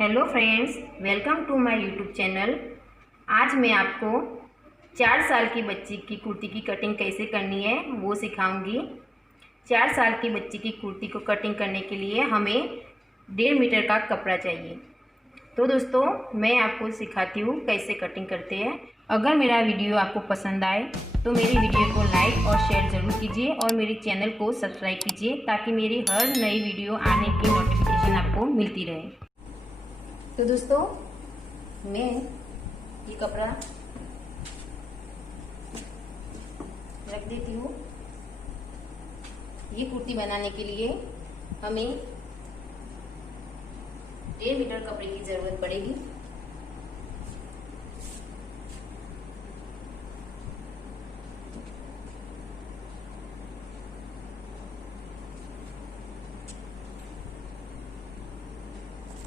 Hello friends, welcome to my YouTube channel. आज मैं आपको 4 साल की बच्ची की कुर्ती की कटिंग कैसे करनी है वो सिखाऊंगी। 4 साल की बच्ची की कुर्ती को कटिंग करने के लिए हमें 1.5 मीटर का कपड़ा चाहिए। तो दोस्तों, मैं आपको सिखाती हूँ कैसे कटिंग करते हैं। अगर मेरा वीडियो आपको पसंद आए तो मेरी वीडियो को लाइक और शेयर ज़रूर कीजिए और मेरे चैनल को सब्सक्राइब कीजिए ताकि मेरी हर नई वीडियो आने की नोटिफिकेशन आपको मिलती रहे। तो दोस्तों, मैं ये कपड़ा रख देती हूँ। ये कुर्ती बनाने के लिए हमें 1.5 मीटर कपड़े की जरूरत पड़ेगी।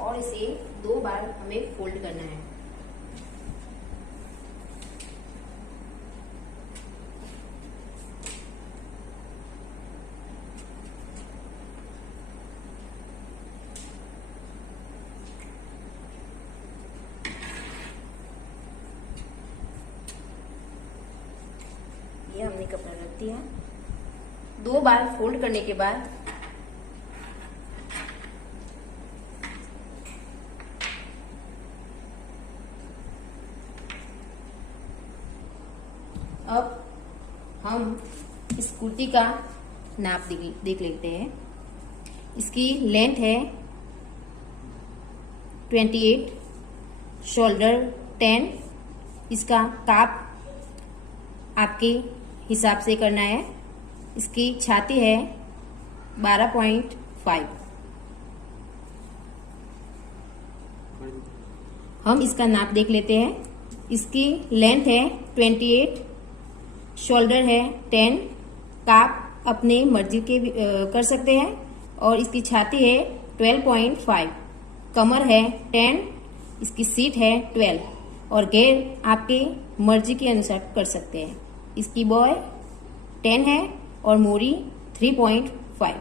और इसे 2 बार हमें फोल्ड करना है। ये हमने कपड़ा रख दिया। 2 बार फोल्ड करने के बाद अब हम इस कुर्ती का नाप देख लेते हैं। इसकी लेंथ है 28, शोल्डर 10। इसका काप आपके हिसाब से करना है। इसकी छाती है 12.5। हम इसका नाप देख लेते हैं। इसकी लेंथ है 28, शोल्डर है 10, काप अपने मर्जी के कर सकते हैं। और इसकी छाती है 12.5, कमर है 10, इसकी सीट है 12 और घेर आपके मर्जी के अनुसार कर सकते हैं। इसकी बॉय 10 है और मोरी 3.5।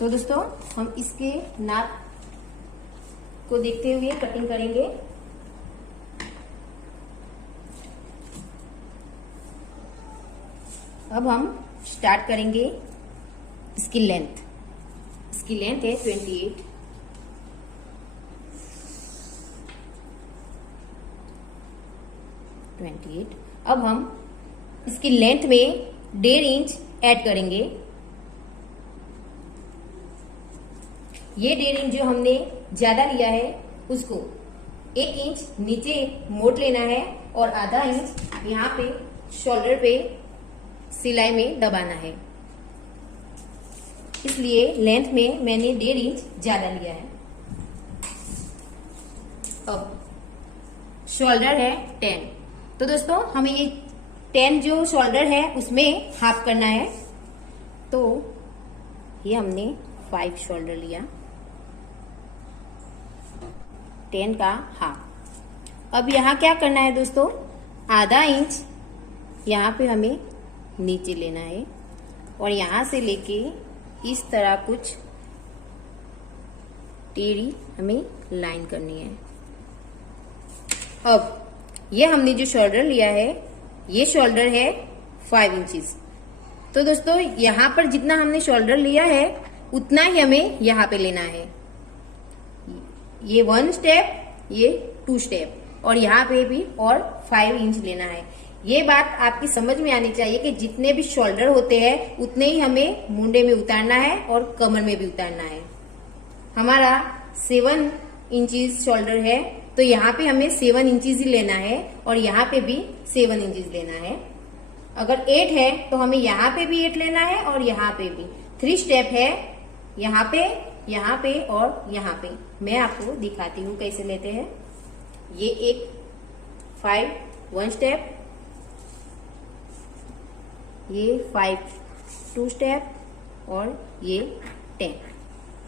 तो दोस्तों, हम इसके नाप को देखते हुए कटिंग करेंगे। अब हम स्टार्ट करेंगे इसकी लेंथ। इसकी लेंथ है 28। अब हम इसकी लेंथ में 1.5 इंच ऐड करेंगे। ये 1.5 इंच जो हमने ज्यादा लिया है उसको 1 इंच नीचे मोड़ लेना है और आधा इंच यहाँ पे शोल्डर पे सिलाई में दबाना है। इसलिए लेंथ में मैंने 1.5 इंच ज्यादा लिया है। अब शोल्डर है 10। तो दोस्तों, हमें ये 10 जो शोल्डर है उसमें हाफ करना है। तो ये हमने 5 शोल्डर लिया, 10 का हाफ। अब यहाँ क्या करना है दोस्तों, आधा इंच यहाँ पे हमें नीचे लेना है और यहां से लेके इस तरह कुछ टेढ़ी हमें लाइन करनी है। अब ये हमने जो शोल्डर लिया है, ये शोल्डर है 5 इंचेस। तो दोस्तों, यहां पर जितना हमने शोल्डर लिया है उतना ही हमें यहां पे लेना है। ये 1 स्टेप, ये 2 स्टेप और यहाँ पे भी और 5 इंच लेना है। ये बात आपकी समझ में आनी चाहिए कि जितने भी शोल्डर होते हैं उतने ही हमें मुंडे में उतारना है और कमर में भी उतारना है। हमारा 7 इंचेस शोल्डर है तो यहाँ पे हमें 7 इंचेस ही लेना है और यहाँ पे भी 7 इंचेस लेना है। अगर 8 है तो हमें यहाँ पे भी 8 लेना है और यहाँ पे भी। 3 स्टेप है, यहाँ पे और यहाँ पे। मैं आपको दिखाती हूँ कैसे लेते हैं। ये एक 1 स्टेप, ये 5 2 स्टेप और ये 10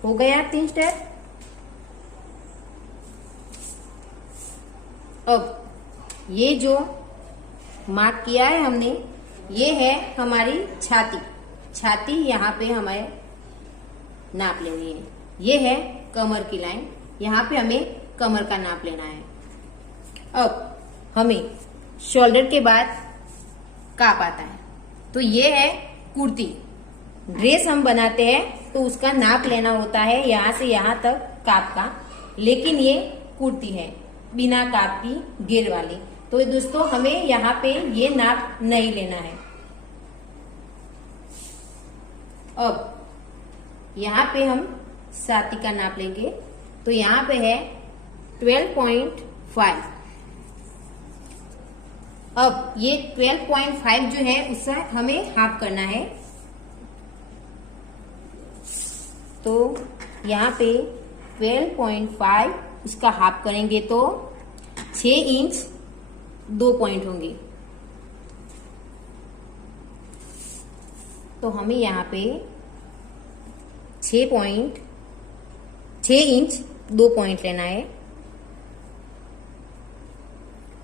हो गया 3 स्टेप। अब ये जो मार्क किया है हमने, ये है हमारी छाती यहाँ पे हमें नाप लेनी है। ये है कमर की लाइन यहाँ पे हमें कमर का नाप लेना है। अब हमें शोल्डर के बाद काप आता है, तो ये है कुर्ती। ड्रेस हम बनाते हैं तो उसका नाप लेना होता है यहाँ से यहाँ तक काप का, लेकिन ये कुर्ती है बिना काप की, घेर वाली। तो दोस्तों हमें यहाँ पे ये नाप नहीं लेना है। अब यहाँ पे हम छाती का नाप लेंगे, तो यहाँ पे है 12.5। अब ये 12.5 जो है उससे हमें हाफ करना है, तो यहाँ पे 12.5 उसका हाफ करेंगे तो 6 इंच 2 पॉइंट होंगे। तो हमें यहाँ पे 6 इंच 2 पॉइंट लेना है,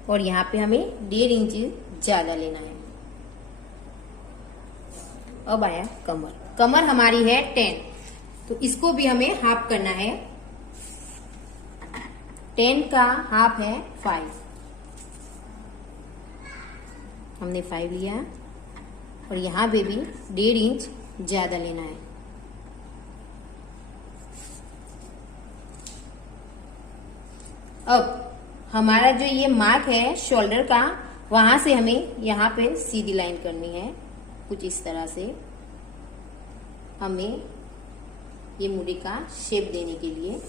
और यहाँ पे हमें 1.5 इंच ज्यादा लेना है। अब आया कमर। कमर हमारी है 10, तो इसको भी हमें हाफ करना है। 10 का हाफ है 5, हमने 5 लिया, और यहाँ पे भी 1.5 इंच ज्यादा लेना है। अब हमारा जो ये मार्क है शोल्डर का, वहां से हमें यहाँ पे सीधी लाइन करनी है, कुछ इस तरह से हमें ये मूड़ी का शेप देने के लिए।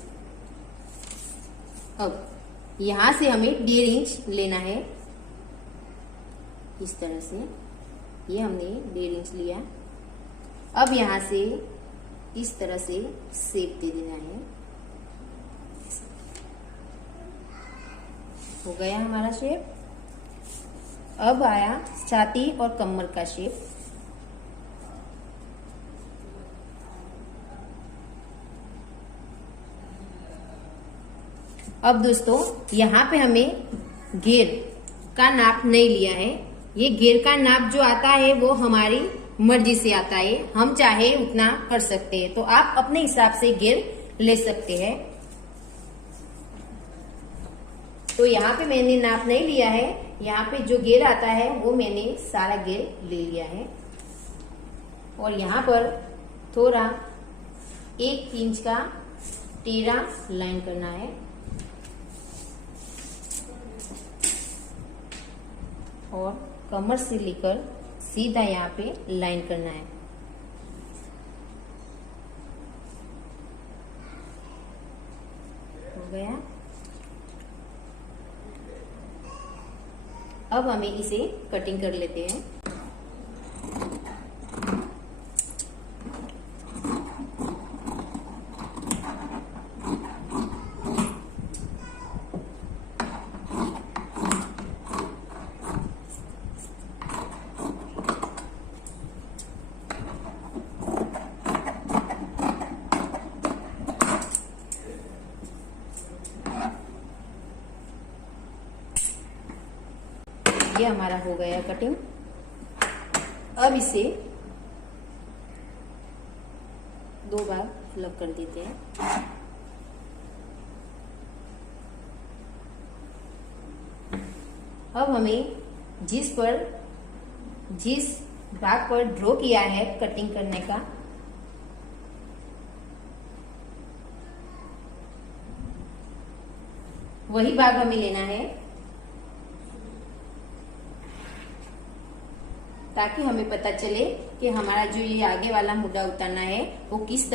अब यहां से हमें 1.5 इंच लेना है, इस तरह से ये हमने 1.5 इंच लिया। अब यहां से इस तरह से शेप दे देना है। हो गया हमारा शेप। अब आया छाती और कमर का शेप। अब दोस्तों यहाँ पे हमें घेर का नाप नहीं लिया है। ये घेर का नाप जो आता है वो हमारी मर्जी से आता है, हम चाहे उतना कर सकते हैं, तो आप अपने हिसाब से घेर ले सकते हैं। तो यहाँ पे मैंने नाप नहीं लिया है, यहाँ पे जो घेर आता है वो मैंने सारा घेर ले लिया है, और यहाँ पर थोड़ा 1 इंच का टेढ़ा लाइन करना है। और कमर से लेकर सीधा यहाँ पे लाइन करना है। हो गया। अब हमें इसे कटिंग कर लेते हैं। ये हमारा हो गया कटिंग। अब इसे 2 बार अलग कर देते हैं। अब हमें जिस भाग पर ड्रॉ किया है कटिंग करने का, वही भाग हमें लेना है, ताकि हमें पता चले कि हमारा जो ये आगे वाला मुद्दा उतारना है वो किस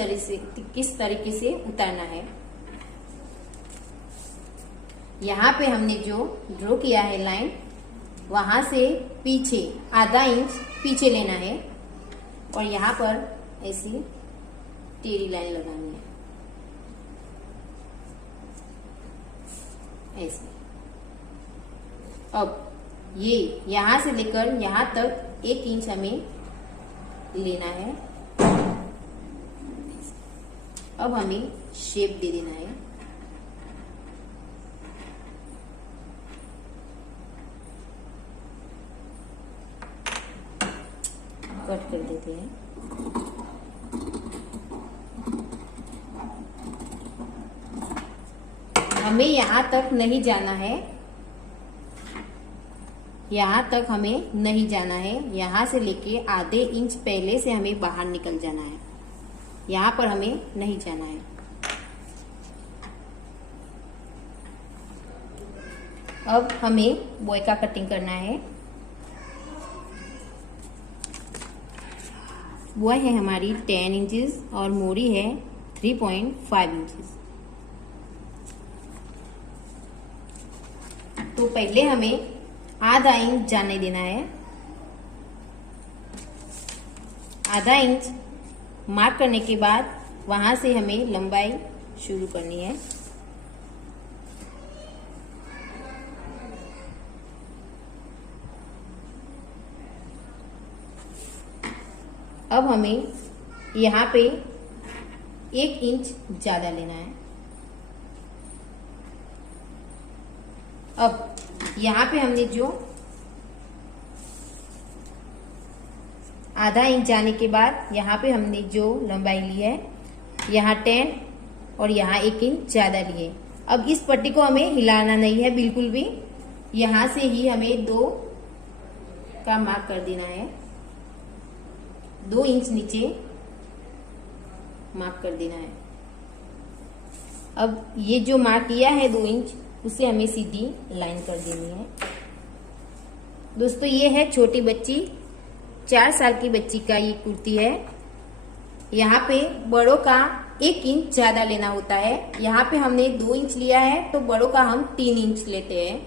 तरीके से उतारना है। यहाँ पे हमने जो ड्रॉ किया है लाइन, वहां से पीछे आधा इंच पीछे लेना है, और यहाँ पर ऐसी टेढ़ी लाइन लगानी है, ऐसे। अब ये यहां से लेकर यहां तक 1 इंच हमें लेना है। अब हमें शेप दे देना है। कट कर देते हैं। हमें यहाँ तक नहीं जाना है, यहाँ तक हमें नहीं जाना है। यहाँ से लेके आधे इंच पहले से हमें बाहर निकल जाना है, यहाँ पर हमें नहीं जाना है। अब हमें बॉय का कटिंग करना है। बॉय है हमारी 10 इंचेस और मोरी है 3.5 इंचेस। तो पहले हमें आधा इंच जाने देना है। आधा इंच मार्क करने के बाद वहां से हमें लंबाई शुरू करनी है। अब हमें यहाँ पे 1 इंच ज्यादा लेना है। अब यहाँ पे हमने जो आधा इंच जाने के बाद यहाँ पे हमने जो लंबाई ली है, यहाँ 10 और यहाँ 1 इंच ज्यादा लिए। अब इस पट्टी को हमें हिलाना नहीं है बिल्कुल भी, यहाँ से ही हमें 2 का मार्क कर देना है। 2 इंच नीचे मार्क कर देना है। अब ये जो मार्क किया है 2 इंच, उसे हमें सीधी लाइन कर देनी है। दोस्तों ये है छोटी बच्ची, 4 साल की बच्ची का ये कुर्ती है। यहाँ पे बड़ों का 1 इंच ज्यादा लेना होता है। यहाँ पे हमने 2 इंच लिया है, तो बड़ों का हम 3 इंच लेते हैं।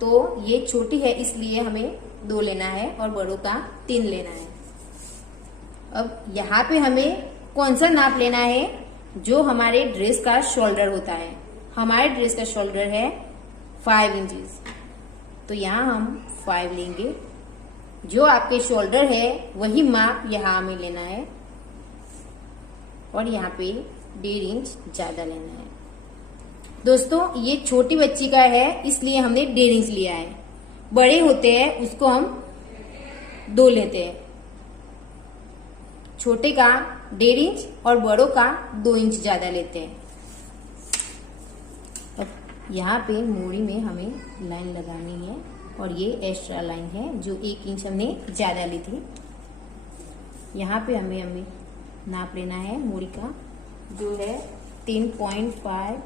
तो ये छोटी है इसलिए हमें 2 लेना है और बड़ों का 3 लेना है। अब यहाँ पे हमें कौन सा नाप लेना है? जो हमारे ड्रेस का शोल्डर होता है। हमारे ड्रेस का शोल्डर है 5 इंचेस, तो यहाँ हम 5 लेंगे। जो आपके शोल्डर है वही माप यहाँ हमें लेना है और यहाँ पे 1.5 इंच ज्यादा लेना है। दोस्तों ये छोटी बच्ची का है इसलिए हमने 1.5 इंच लिया है। बड़े होते हैं उसको हम 2 लेते हैं। छोटे का 1.5 इंच और बड़ों का 2 इंच ज्यादा लेते हैं। अब यहाँ पे मोड़ी में हमें लाइन लगानी है और ये एक्स्ट्रा लाइन है जो 1 इंच हमने ज्यादा ली थी। यहाँ पे हमें नाप लेना है मोड़ी का, जो है 3.5।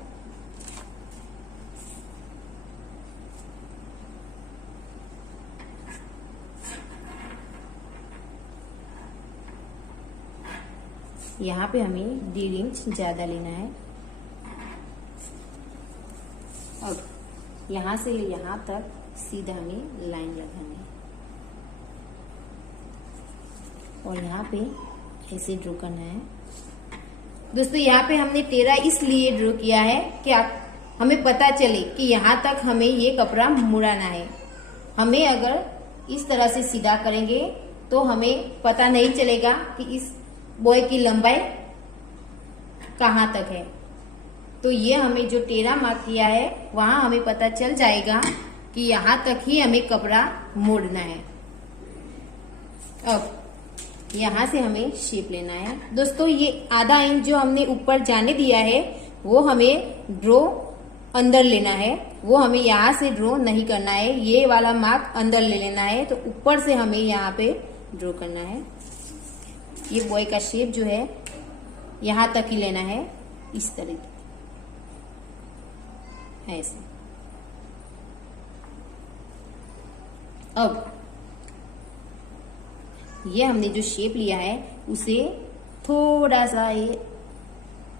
यहाँ पे हमें 1.5 इंच ज्यादा लेना है। अब यहाँ से यहाँ तक सीधा हमें लाइन लगानी है और यहाँ पे ऐसे ड्रॉ करना है। दोस्तों यहाँ पे हमने 13 इसलिए ड्रॉ किया है कि हमें पता चले कि यहाँ तक हमें ये कपड़ा मुड़ाना है। हमें अगर इस तरह से सीधा करेंगे तो हमें पता नहीं चलेगा कि इस बॉय की लंबाई कहाँ तक है। तो ये हमें जो 13 मार्क किया है वहां हमें पता चल जाएगा कि यहाँ तक ही हमें कपड़ा मोड़ना है। अब यहाँ से हमें शेप लेना है। दोस्तों ये आधा इंच जो हमने ऊपर जाने दिया है वो हमें ड्रॉ अंदर लेना है। वो हमें यहाँ से ड्रॉ नहीं करना है, ये वाला मार्क अंदर ले लेना है। तो ऊपर से हमें यहाँ पे ड्रॉ करना है। ये बॉय का शेप जो है यहाँ तक ही लेना है, इस तरीके ऐसे। अब ये हमने जो शेप लिया है उसे थोड़ा सा ये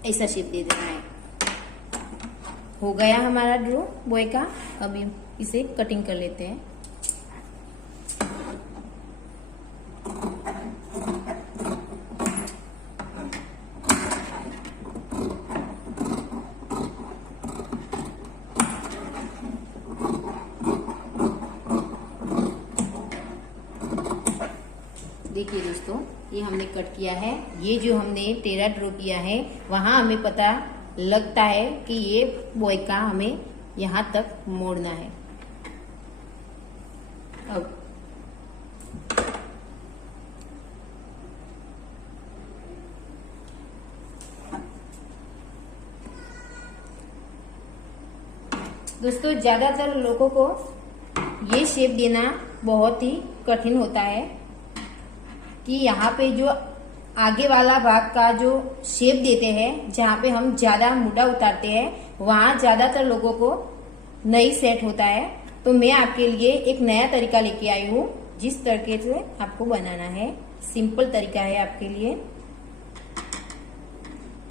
ऐसा शेप दे देना है। हो गया हमारा ड्रॉ बॉय का। अब इसे कटिंग कर लेते हैं। देखिए दोस्तों ये हमने कट किया है। ये जो हमने 13 ड्रॉ किया है वहां हमें पता लगता है कि ये बॉय का हमें यहाँ तक मोड़ना है। अब दोस्तों ज्यादातर लोगों को ये शेप देना बहुत ही कठिन होता है कि यहाँ पे जो आगे वाला भाग का जो शेप देते हैं, जहाँ पे हम ज्यादा मुड़ा उतारते हैं, वहां ज्यादातर लोगों को नहीं सेट होता है। तो मैं आपके लिए एक नया तरीका लेके आई हूँ, जिस तरीके से आपको बनाना है। सिंपल तरीका है आपके लिए।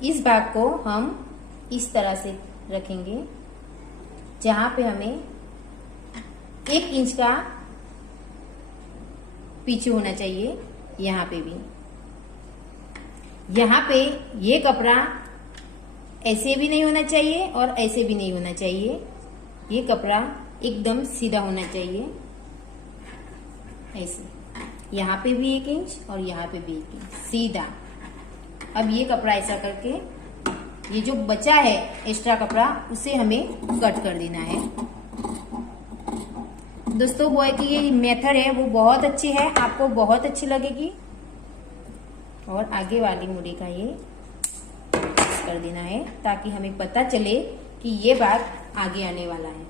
इस भाग को हम इस तरह से रखेंगे, जहां पे हमें 1 इंच का पीछे होना चाहिए। यहाँ पे भी, यहाँ पे ये कपड़ा ऐसे भी नहीं होना चाहिए और ऐसे भी नहीं होना चाहिए। ये कपड़ा एकदम सीधा होना चाहिए, ऐसे। यहाँ पे भी 1 इंच और यहाँ पे भी 1 इंच सीधा। अब ये कपड़ा ऐसा करके, ये जो बचा है एक्स्ट्रा कपड़ा, उसे हमें कट कर देना है। दोस्तों बॉय की ये मेथड है वो बहुत अच्छी है, आपको बहुत अच्छी लगेगी। और आगे वाली मुड़ी का ये कर देना है, ताकि हमें पता चले कि ये भाग आगे आने वाला है।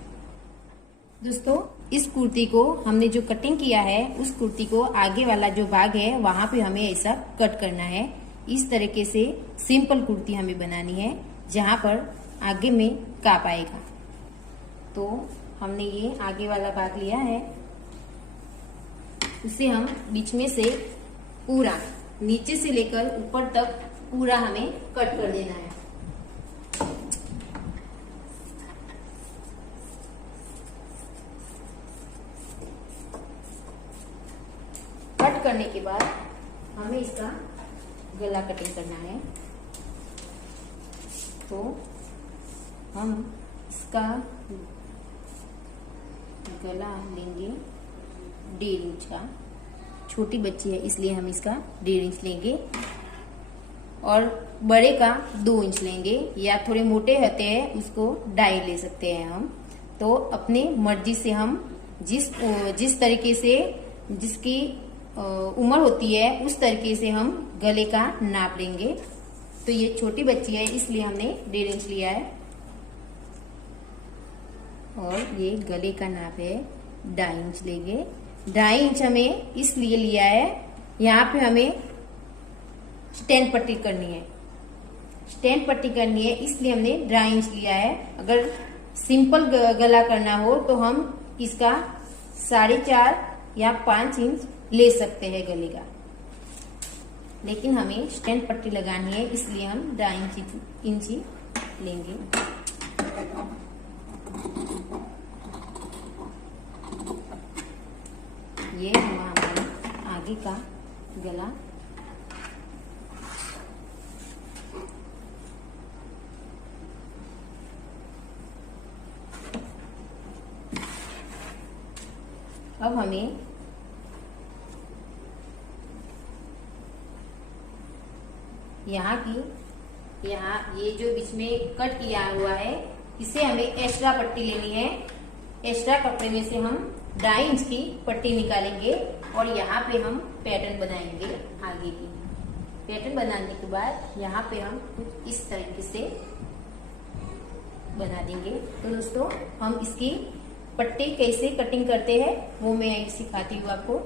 दोस्तों इस कुर्ती को हमने जो कटिंग किया है, उस कुर्ती को आगे वाला जो भाग है वहां पे हमें ऐसा कट करना है। इस तरीके से सिंपल कुर्ती हमें बनानी है, जहां पर आगे में काप आएगा। तो हमने ये आगे वाला भाग लिया है, उसे हम बीच में से पूरा नीचे से लेकर ऊपर तक पूरा हमें कट कर देना है। कट करने के बाद हमें इसका गला कटिंग करना है। तो हम इसका गला लेंगे 1.5 इंच का। छोटी बच्ची है इसलिए हम इसका 1.5 इंच लेंगे, और बड़े का 2 इंच लेंगे, या थोड़े मोटे होते हैं उसको 2.5 ले सकते हैं हम। तो अपने मर्जी से हम जिस तरीके से जिसकी उम्र होती है उस तरीके से हम गले का नाप लेंगे। तो ये छोटी बच्ची है इसलिए हमने 1.5 इंच लिया है, और ये गले का नाप है 2.5 इंच लेंगे। 2.5 इंच हमें इसलिए लिया है, यहाँ पे हमें स्टैंड पट्टी करनी है। स्टैंड पट्टी करनी है इसलिए हमने 2.5 इंच लिया है। अगर सिंपल गला करना हो तो हम इसका 4.5 या 5 इंच ले सकते हैं गले का, लेकिन हमें स्टैंड पट्टी लगानी है इसलिए हम 2.5 इंच ही लेंगे। ये हमारा आगे का गला। अब हमें यहाँ ये जो बीच में कट किया हुआ है, इसे हमें एक्स्ट्रा पट्टी लेनी है। एक्स्ट्रा कपड़े में से हम 2.5 इंच की पट्टी निकालेंगे, और यहाँ पे हम पैटर्न बनाएंगे। आगे की पैटर्न बनाने के बाद यहाँ पे हम कुछ इस तरीके से बना देंगे। तो दोस्तों हम इसकी पट्टी कैसे कटिंग करते हैं वो मैं सिखाती हूँ आपको।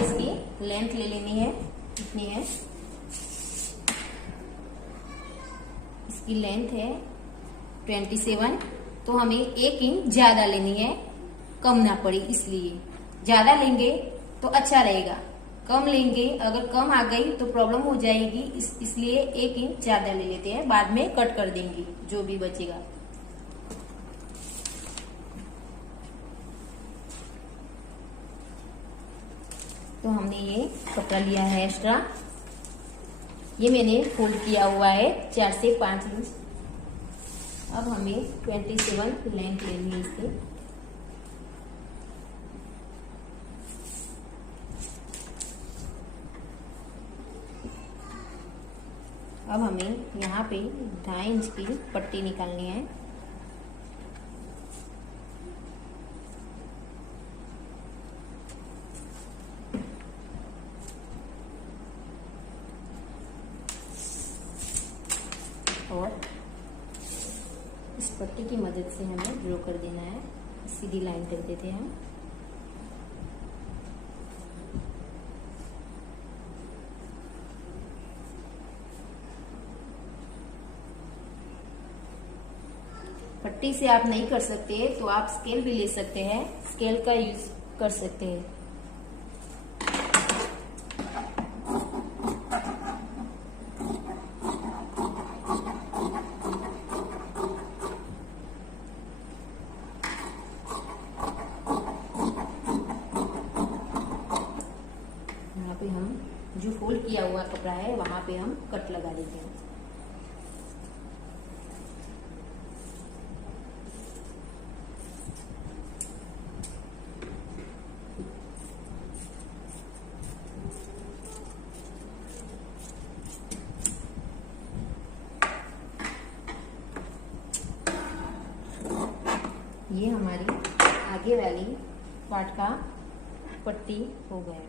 इसकी लेंथ ले लेनी है, कितनी है, इसकी लेंथ है 27। तो हमें 1 इंच ज्यादा लेनी है, कम ना पड़े इसलिए। ज्यादा लेंगे तो अच्छा रहेगा, कम लेंगे अगर कम आ गई तो प्रॉब्लम हो जाएगी, इसलिए 1 इंच ज्यादा ले लेते हैं, बाद में कट कर देंगे जो भी बचेगा। तो हमने ये कपड़ा लिया है एक्स्ट्रा, ये मैंने फोल्ड किया हुआ है 4 से 5 इंच। अब हमें 27 लेंथ लेनी है इसके। अब हमें यहाँ पे 2.5 इंच की पट्टी निकालनी है। और इस पट्टी की मदद से हमें ड्रॉ कर देना है, सीधी लाइन कर देते हैं हम। पट्टी से आप नहीं कर सकते तो आप स्केल भी ले सकते हैं, स्केल का यूज कर सकते हैं। यहाँ पे हम जो फोल्ड किया हुआ कपड़ा है वहां पे हम कट लगा देते हैं। ये हमारी आगे वाली पार्ट का पट्टी हो गया।